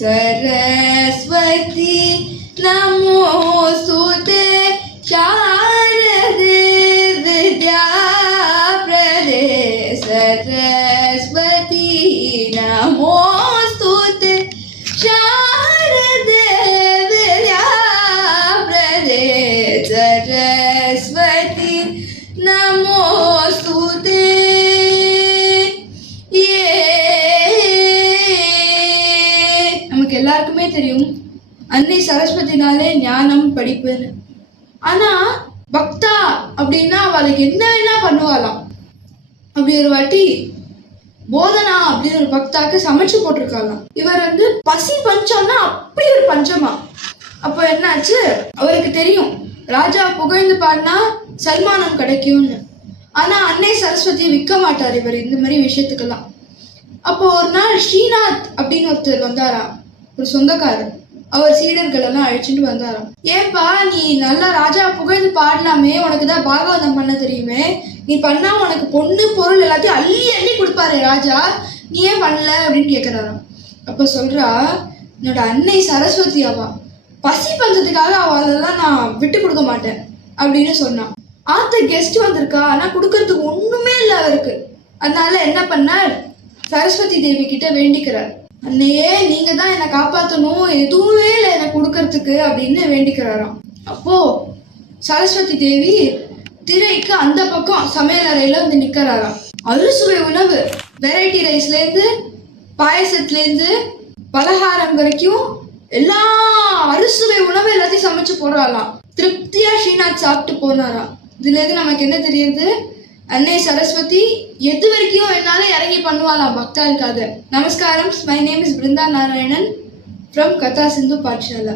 सरस्वती नमोस्तुते शारदे विद्याप्रदे सरस्वती नमोस्तुते शारदे विद्याप्रदे सरस्वती नमोस्तुते. நமக்கு எல்லாருக்குமே தெரியும் அன்னை சரஸ்வதினாலே ஞானம் படிப்புன்னு. ஆனா பக்தா அப்படின்னா அவளுக்கு என்ன வேணா பண்ணுவாளாம். அப்படி ஒரு வாட்டி போதனா அப்படின்னு ஒரு பக்தாக்கு சமைச்சு போட்டிருக்காளாம். இவர் பசி பஞ்சம்னா அப்படி ஒரு பஞ்சமா. அப்போ என்னாச்சு, அவருக்கு தெரியும் ராஜா புகழ்ந்து பாடினா சல்மானம் கிடைக்கும்னு. ஆனா அன்னை சரஸ்வதியை விற்க மாட்டார் இவர் இந்த மாதிரி விஷயத்துக்கெல்லாம். அப்போ ஒரு நாள் ஸ்ரீநாத் அப்படின்னு ஒருத்தர் வந்தாராம், ஒரு சொந்தக்காரர். அவர் சீடர்கள் எல்லாம் அழைச்சிட்டு வந்தாராம். ஏன்பா நீ நல்லா ராஜா புகழ்ந்து பாடலாமே, உனக்கு தான் பாகவதம் பண்ண தெரியுமே, நீ பண்ணா உனக்கு பொண்ணு பொருள் எல்லாத்தையும் அள்ளி அள்ளி கொடுப்பாரு ராஜா, நீ ஏன் பண்ணல அப்படின்னு கேட்கிறாராம். அப்ப சொல்றா, என்னோட அன்னை சரஸ்வதி அவா, பசி பஞ்சத்துக்காக அவளெல்லாம் நான் விட்டு கொடுக்க மாட்டேன் அப்படின்னு சொன்னான். ஆத்த கெஸ்ட் வந்திருக்கா, ஆனா கொடுக்கறதுக்கு ஒண்ணுமே இல்லை அவருக்கு. அதனால என்ன பண்ணார், சரஸ்வதி தேவி கிட்ட வேண்டிக்கிறார். அன்னையே நீங்க தான் என்னை காப்பாற்றணும், எதுவுமே இல்லை என்னை கொடுக்கறதுக்கு அப்படின்னு வேண்டிக்கிறாராம். அப்போ சரஸ்வதி தேவி திரைக்கு அந்த பக்கம் சமையல் அறையில நிக்கிறாராம். அறுசுவை உணவு, வெரைட்டி ரைஸ்லேருந்து பாயசத்துலேருந்து பலகாரம் வரைக்கும் எல்லா அறுசுவை உணவு எல்லாத்தையும் சமைச்சு போடுறாளாம். திருப்தியா ஸ்ரீநாத் சாப்பிட்டு போனாராம். இதுல இருந்து நமக்கு என்ன தெரியுது, அன்னை சரஸ்வதி எது வரைக்கும் என்னாலும் இறங்கி பண்ணுவாளாம் பக்தர்களுக்காக. நமஸ்காரம். My name is Brinda Narayanan from கதா சிந்து பாட்சாலா.